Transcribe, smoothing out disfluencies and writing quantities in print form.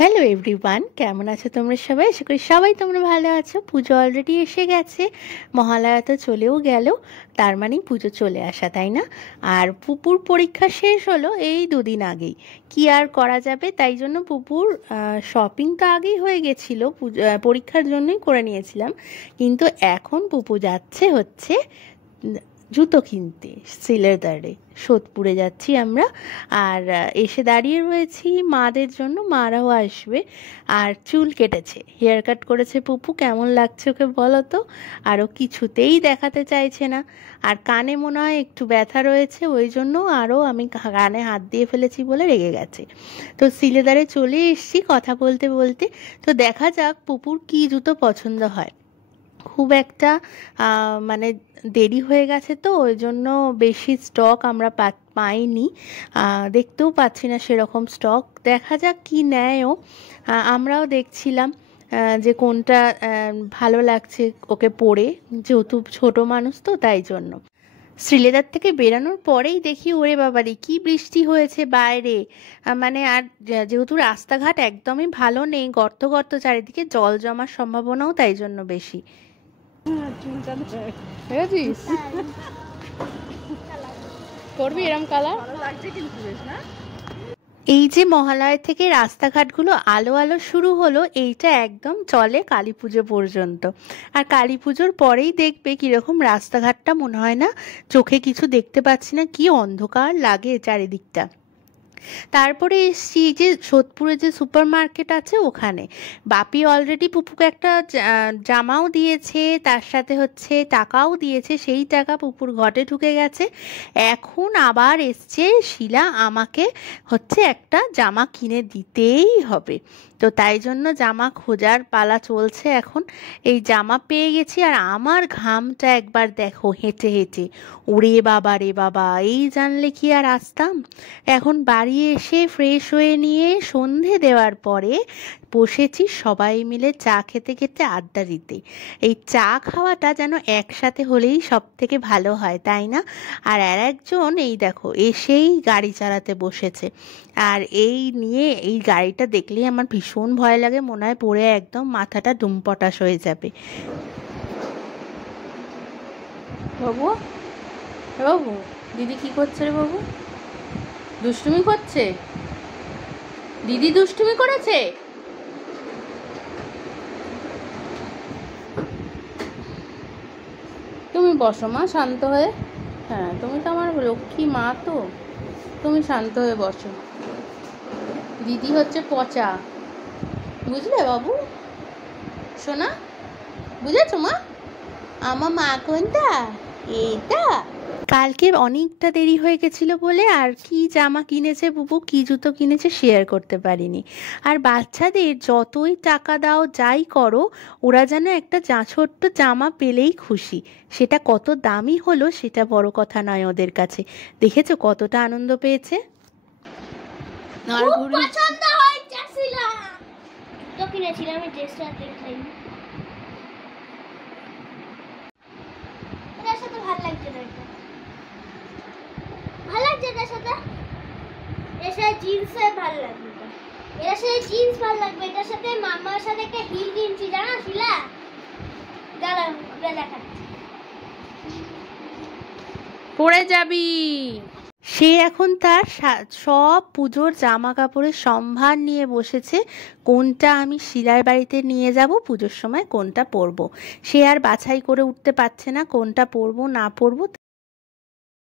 Hello everyone, কেমন আছো তোমরা সবাই? আশা করি সবাই তোমরা ভালো আছো। পুজো অলরেডি এসে গেছে, মহালয়া তো চলেও গেল, তার মানেই পুজো চলে আসা, তাই না? আর পুপুর পরীক্ষা শেষ হলো এই দুদিন আগেই, কি আর করা যাবে, তাই জন্য পুপুর শপিং তো আগেই হয়ে গেছিলো, পরীক্ষার জন্যই করে নিয়েছিলাম। কিন্তু এখন পুপু যাচ্ছে হচ্ছে জুতো কিনতে সিলেদারে, সোদপুরে যাচ্ছি আমরা। আর এসে দাঁড়িয়ে রয়েছি মাদের জন্য, মারাও আসবে। আর চুল কেটেছে, হেয়ার কাট করেছে পুপু, কেমন লাগছে ওকে বলো তো? আরও কিছুতেই দেখাতে চাইছে না। আর কানে মনে হয় একটু ব্যথা রয়েছে, ওই জন্য আরও আমি কানে হাত দিয়ে ফেলেছি বলে রেগে গেছে। তো সিলেদারে চলে এসেছি কথা বলতে বলতে। তো দেখা যাক পুপুর কী জুতো পছন্দ হয়। খুব একটা মানে দেরি হয়ে গেছে, তো ওই জন্য বেশি স্টক আমরা পাইনি, দেখতেও পাচ্ছি না সেরকম স্টক। দেখা যাক কি নেয় ও। আমরাও দেখছিলাম যে কোনটা ভালো লাগছে ওকে পরে, যেহেতু ছোট মানুষ তো তাই জন্য। শ্রীলেদার থেকে বেরানোর পরেই দেখি ওরে বাবারে কি বৃষ্টি হয়েছে বাইরে। মানে আর যেহেতু রাস্তাঘাট একদমই ভালো নেই, গর্ত গর্ত চারিদিকে, জল জমার সম্ভাবনাও তাই জন্য বেশি। করবি এরম কালার? এই যে মহালয়া থেকে রাস্তাঘাটগুলো আলো আলো শুরু হলো, এইটা একদম চলে কালী পুজো পর্যন্ত। আর কালী পুজোর পরেই দেখবে কীরকম রাস্তাঘাটটা মনে হয় না চোখে কিছু দেখতে পাচ্ছি না, কি অন্ধকার লাগে চারিদিকটা। তারপরে এসছি যে সোদপুরে যে সুপার মার্কেট আছে ওখানে। বাপি অলরেডি পুপুকে একটা জামাও দিয়েছে, তার সাথে হচ্ছে টাকাও দিয়েছে, সেই টাকা পুপুর ঘটে ঢুকে গেছে। এখন আবার এসছে শিলা আমাকে হচ্ছে একটা জামা কিনে দিতেই হবে। তো তাই জন্য জামা খোঁজার পালা চলছে এখন। এই জামা পেয়ে গেছি, আর আমার ঘামটা একবার দেখো হেঁটে হেঁটে, ওরে বাবা রে বাবা, এই জানলে কি আর আসতাম। এখন বাড়ি এসে ফ্রেশ হয়ে নিয়ে সন্ধে দেওয়ার পরে বসেছি সবাই মিলে চা খেতে খেতে, আড্ডা দিতে। এই চা খাওয়াটা যেন একসাথে হলেই সব থেকে ভালো হয়, তাই না? আর একজন এই দেখো এসেই গাড়ি চালাতে বসেছে। আর এই নিয়ে এই গাড়িটা দেখলেই আমার ভীষণ ভয় লাগে, মনে হয় পড়ে একদম মাথাটা ডুমপটাশ হয়ে যাবে। বাবু, বাবু, দিদি কি করছে রে বাবু? দুষ্টুমি করছে? দিদি দুষ্টুমি করেছে? তুমি বসো মা শান্ত হয়ে। হ্যাঁ, তুমি তো আমার লক্ষ্মী মা, তো তুমি শান্ত হয়ে বসো। দিদি হচ্ছে পচা, বুঝলে বাবু? শোনা, বুঝেছো মা? আমার মা কোনটা? এটা। কালকে অনেকটা দেরি হয়ে গেছিলো বলে আর কি জামা কিনেছে বুবু, কি জুতো কিনেছে শেয়ার করতে পারিনি। আর বাচ্চাদের যতই টাকা দাও যাই করো, ওরা যেন একটা ছোট্ট জামা পেলেই খুশি। সেটা কত দামি হলো সেটা বড় কথা নয় ওদের কাছে। দেখেছো কতটা আনন্দ পেয়েছে। আর পছন্দ হয়েছিল তো কিনেছিলাম, আমি ড্রেসটা দেখাইনি। এটার সাথে ভালো লাগছে না, ভালো লাগছে এটার সাথে, এর সাথে জিন্সে ভালো লাগবে, এর সাথে জিন্স ভালো লাগবে। এটার সাথে মামার সাথে একটা হিল কিনছি, জানো শিলা? দাঁড়াও দেখাচ্ছি, পরে যাবি। সে এখন তার সব পুজোর জামা কাপড়ের সম্ভার নিয়ে বসেছে, কোনটা আমি শিলার বাড়িতে নিয়ে যাব পুজোর সময়, কোনটা পরবো। সে আর বাছাই করে উঠতে পারছে না কোনটা পরবো না পরবো।